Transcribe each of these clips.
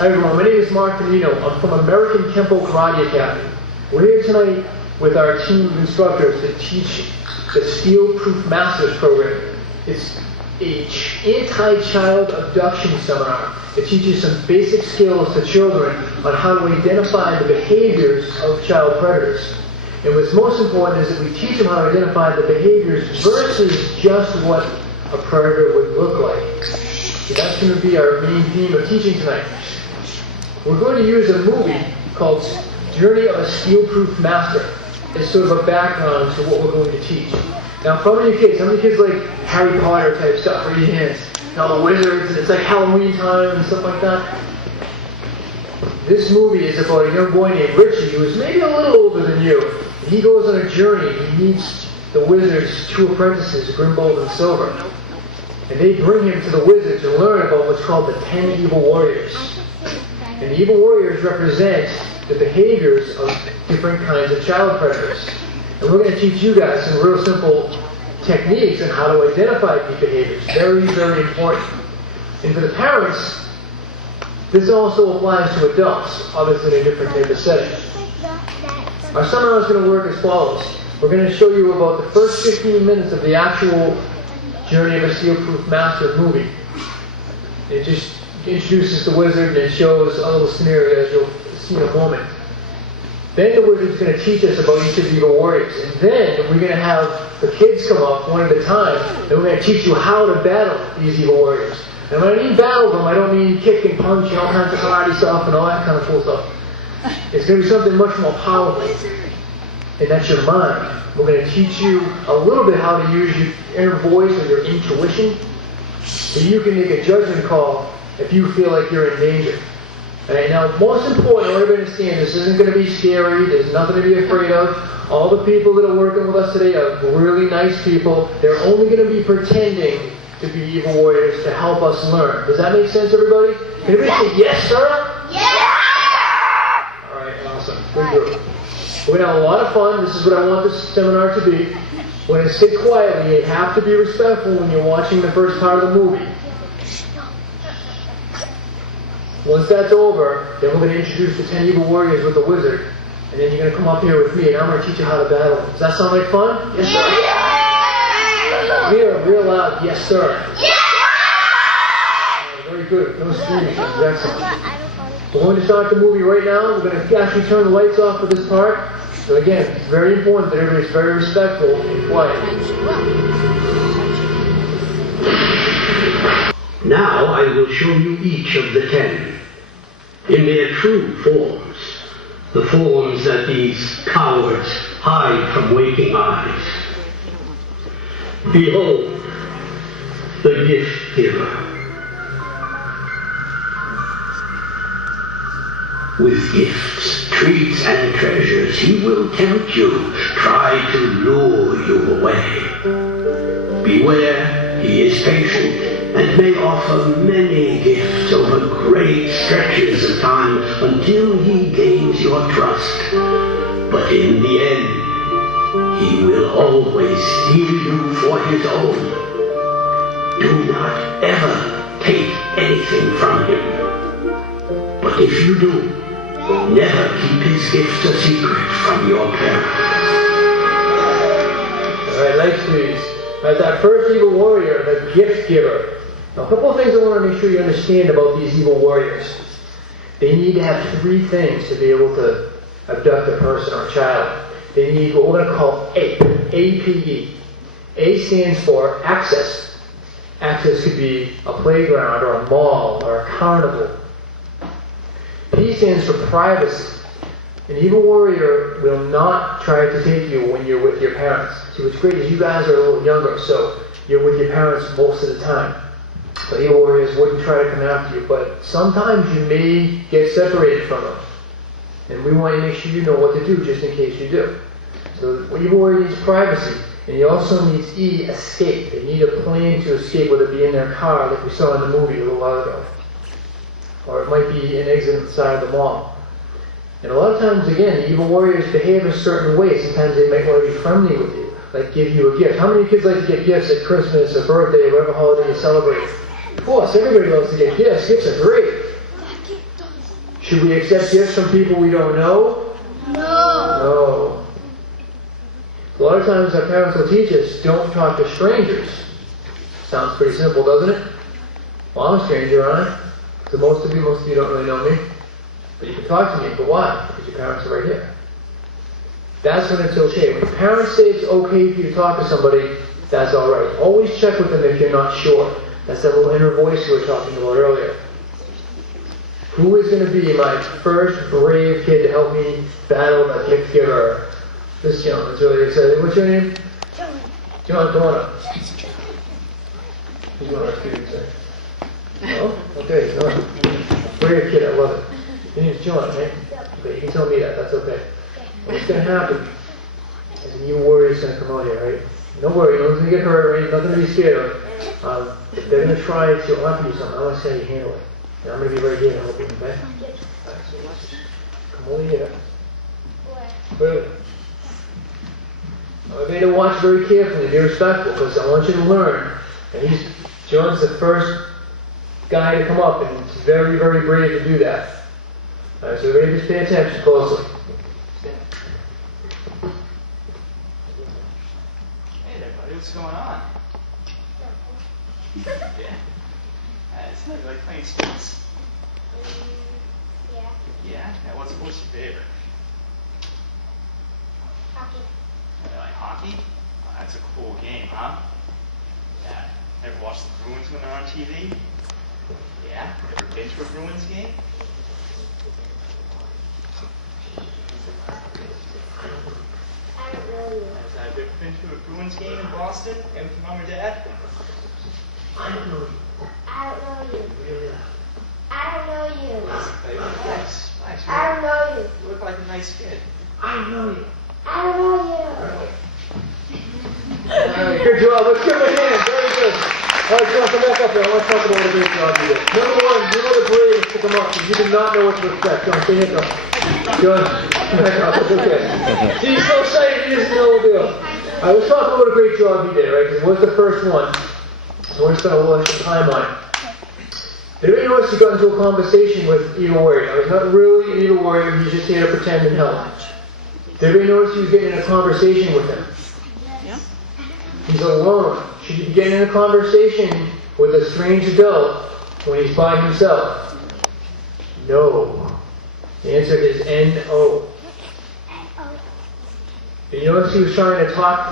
Hi everyone, my name is Mark Tonino. I'm from American Tempo Karate Academy. We're here tonight with our team of instructors to teach the Steel Proof Masters program. It's an anti-child abduction seminar. It teaches some basic skills to children on how to identify the behaviors of child predators. And what's most important is that we teach them how to identify the behaviors versus just what a predator would look like. So that's going to be our main theme of teaching tonight. We're going to use a movie called Journey of a Steel Proof Master as sort of a background to what we're going to teach. Now, for how many kids like Harry Potter type stuff? Raise your hands. And all the wizards, and it's like Halloween time and stuff like that. This movie is about a young boy named Richie who is maybe a little older than you. And he goes on a journey. He meets the wizard's two apprentices, Grimbold and Silver. And they bring him to the wizards to learn about what's called the 10 Evil Warriors. And the Evil Warriors represent the behaviors of different kinds of child predators. And we're going to teach you guys some real simple techniques on how to identify these behaviors. Very, very important. And for the parents, this also applies to adults, obviously in a different type of setting. Our seminar is going to work as follows. We're going to show you about the first 15 minutes of the actual Journey of a Steel Proof Master movie. It just introduces the wizard and it shows a little scenario as you'll see in a moment. Then the wizard's going to teach us about each of the evil warriors. And then we're going to have the kids come up one at a time and we're going to teach you how to battle these evil warriors. And when I mean battle them, I don't mean kick and punch and all kinds of karate stuff and all that kind of cool stuff. It's going to be something much more powerful. And that's your mind. We're going to teach you a little bit how to use your inner voice or your intuition so you can make a judgment call if you feel like you're in danger. Alright, now most important, I want everybody to understand this isn't going to be scary, there's nothing to be afraid of. All the people that are working with us today are really nice people. They're only going to be pretending to be evil warriors to help us learn. Does that make sense, everybody? Can everybody say yes, sir? Yes! Alright, awesome. Good group. We're going to have a lot of fun. This is what I want this seminar to be. We're going to sit quietly. You have to be respectful when you're watching the first part of the movie. Once that's over, then we're going to introduce the 10 evil warriors with the wizard. And then you're going to come up here with me and I'm going to teach you how to battle them. Does that sound like fun? Yes, sir? Yes! Real loud, yes, sir. Yes! Very good. No screaming. That's excellent. We're going to start the movie right now. We're going to actually turn the lights off for this part. So again, it's very important that everybody's very respectful and quiet. Now I will show you each of the 10 in their true forms, the forms that these cowards hide from waking eyes. Behold, the gift giver. With gifts, treats, and treasures, he will tempt you, try to lure you away. Beware, he is patient, and may offer many gifts over great stretches of time until he gains your trust. But in the end, he will always steal you for his own. Do not ever take anything from him. But if you do, never keep his gifts a secret from your parents. Alright, lights please. Alright, that first evil warrior, the gift giver. Now, a couple of things I want to make sure you understand about these evil warriors. They need to have 3 things to be able to abduct a person or a child. They need what we're going to call APE. A-P-E. A stands for access. Access could be a playground or a mall or a carnival. P stands for privacy. An evil warrior will not try to take you when you're with your parents. See, what's great is you guys are a little younger, so you're with your parents most of the time. But evil warriors wouldn't try to come after you, but sometimes you may get separated from them. And we want to make sure you know what to do just in case you do. So the evil warrior needs privacy. And he also needs E, escape. They need a plan to escape, whether it be in their car, like we saw in the movie a little while ago. Or it might be an exit inside the mall. And a lot of times, again, the evil warriors behave a certain way. Sometimes they might want to be friendly with you, like give you a gift. How many kids like to get gifts at Christmas or birthday or whatever holiday you celebrate? Of course, everybody loves to get gifts. Gifts are great. Should we accept gifts from people we don't know? No. No. A lot of times our parents will teach us, don't talk to strangers. Sounds pretty simple, doesn't it? Well, I'm a stranger, aren't I? So most of you don't really know me. But you can talk to me. But why? Because your parents are right here. That's when it's okay. When your parents say it's okay for you to talk to somebody, that's alright. Always check with them if you're not sure. That's that little inner voice you were talking about earlier. Who is going to be my first brave kid to help me battle the gift giver? This gentleman's really excited. What's your name? John. Come on up. He's one of our students, right? Oh, okay. No. Brave kid, I love it. Your name's John, right? Okay, you can tell me that. That's okay. What's going to happen is an evil warrior is going to come out here, right? Don't worry, no one's going to get hurt, right? Nothing to be scared of. If they're going to try to offer you something, I want to see how you handle it. And I'm going to be right here to help you, okay? Alright, so let's just come over here. Where? I want you to watch very carefully, be respectful, because I want you to learn. And John's the first guy to come up, and it's very, very brave to do that. Alright, so everybody just pay attention closely. Hey there, buddy. What's going on? Yeah. It's not like playing sports. Yeah. Yeah? Now, what's your favorite? Hockey. You like hockey? Oh, that's a cool game, huh? Yeah. Ever watch the Bruins when they're on TV? Yeah? Ever been to a Bruins game? I don't know you. Has ever been to a Bruins game in Boston? And with your mom or dad? I don't know you. I don't know you. Really? I don't know you. Hey, relax. Relax. I don't know you. You look like a nice kid. I know you. I don't know you. Alright, good job. Let's give him a hand. Very good. Alright, John, come back up there. I want to talk about what a great job you did. Number one, you know the bravest to come up because you did not know what to expect. John, stay here. John, come back up. It's okay. See, he's so excited. He doesn't know the deal. Alright, let's talk about what a great job you did, right? Because it was the first one. So we're going to spend a little extra time on it. Did anybody notice you got into a conversation with Evil Warrior? Now, he's not really an Evil Warrior. He's just here to pretend and help. Did anybody notice you was getting in a conversation with him? Yeah. He's alone. Should you be getting in a conversation with a strange adult when he's by himself? No. The answer is N-O. Did you notice he was trying to talk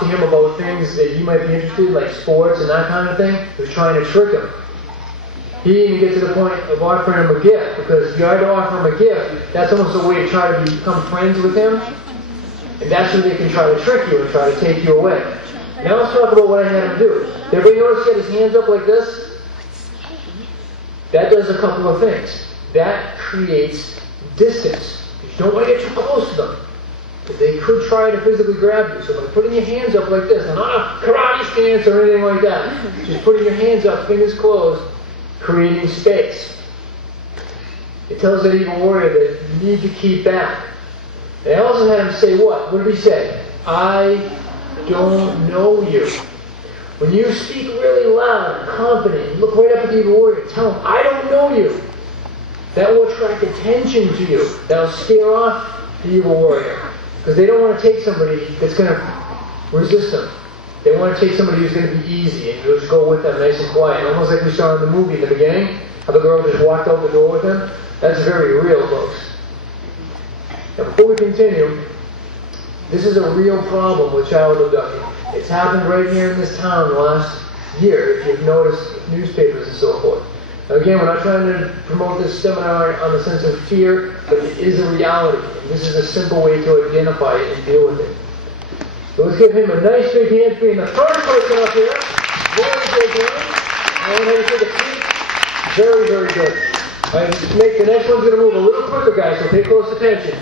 to him about things that he might be interested in, like sports and that kind of thing? He was trying to trick him. He even gets to the point of offering him a gift, because if you had to offer him a gift, that's almost a way to try to become friends with him. And that's when they can try to trick you and try to take you away. Now let's talk about what I had him do. Did everybody notice he had his hands up like this? That does a couple of things. That creates distance. You don't want to get too close to them, because they could try to physically grab you. So by putting your hands up like this, and not a karate stance or anything like that, just putting your hands up, fingers closed, creating space. It tells that evil warrior that you need to keep back. They also had him say what? What did he say? I don't know you. When you speak really loud and confident, you look right up at the evil warrior and tell him, I don't know you. That will attract attention to you. That will scare off the evil warrior. Because they don't want to take somebody that's going to resist them. They want to take somebody who's going to be easy and just go with them nice and quiet. Almost like we saw in the movie in the beginning, how the girl just walked out the door with them. That's very real, folks. Now, before we continue, this is a real problem with child abducting. It's happened right here in this town the last year, if you've noticed newspapers and so forth. Now, again, we're not trying to promote this seminar on the sense of fear, but it is a reality. And this is a simple way to identify it and deal with it. So let's give him a nice big hand for being the first person up here. Very good, John. I want him to take a seat. Very, very good. All right, the next one's going to move a little quicker, guys, so pay close attention.